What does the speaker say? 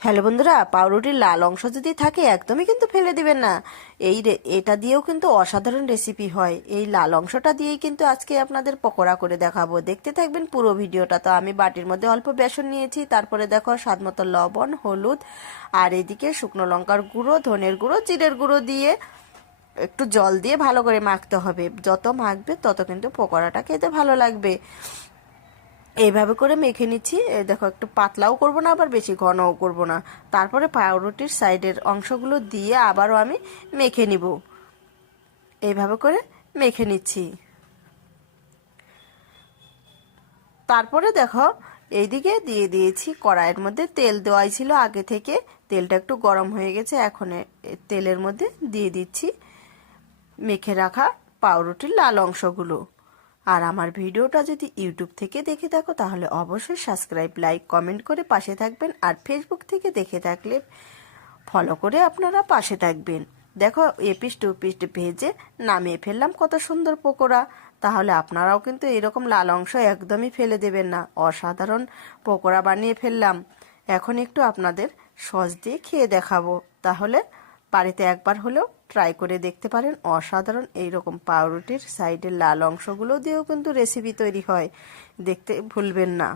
Hello বন্ধুরা, পাউরুটির লাল অংশ যদি থাকে একদমই কিন্তু ফেলে দিবেন না। এটা দিয়েও কিন্তু অসাধারণ রেসিপি হয়। এই লাল অংশটা দিয়েই কিন্তু আজকে আপনাদের পকোড়া করে দেখাবো। দেখতে থাকবেন পুরো ভিডিওটা। তো আমি বাটির মধ্যে অল্প বেসন নিয়েছি, তারপরে দেখো স্বাদ মতো লবণ, হলুদ, আর এদিকে শুকনো লঙ্কার গুঁড়ো, ধনের গুঁড়ো, জিরের গুঁড়ো দিয়ে একটু জল দিয়ে ভালো করে মাখতে হবে। যত মাখবে তত কিন্তু পকোড়াটা খেতে ভালো লাগবে। এইভাবে করে মেখে নিচ্ছি। দেখো, একটু পাতলাও করব না, আবার বেশি ঘনও করব না। তারপরে পাউরুটির সাইডের অংশগুলো দিয়ে আবারও আমি মেখে নিব। এইভাবে করে মেখে নিচ্ছি। তারপরে দেখো, এইদিকে দিয়ে দিয়েছি কড়াইয়ের মধ্যে তেল দেওয়াই ছিল আগে থেকে। তেলটা একটু গরম হয়ে গেছে। এখন তেলের মধ্যে দিয়ে দিচ্ছি মেখে রাখা পাউরুটির লাল অংশগুলো। আর আমার ভিডিওটা যদি ইউটিউব থেকে দেখে থাকো তাহলে অবশ্যই সাবস্ক্রাইব, লাইক, কমেন্ট করে পাশে থাকবেন। আর ফেসবুক থেকে দেখে থাকলে ফলো করে আপনারা পাশে থাকবেন। দেখো, এপিস টু পিস ভেজে নামিয়ে ফেললাম কত সুন্দর পকোড়া। তাহলে আপনারাও কিন্তু এরকম লাল অংশ একদমই ফেলে দেবেন না। অসাধারণ পকোড়া বানিয়ে ফেললাম। এখন একটু আপনাদের সস দিয়ে খেয়ে দেখাবো। তাহলে বাড়িতে একবার হলেও ট্রাই করে দেখতে পারেন। অসাধারণ এইরকম পাউরুটির সাইডের লাল অংশগুলো দিয়েও কিন্তু রেসিপি তৈরি হয়। দেখতে ভুলবেন না।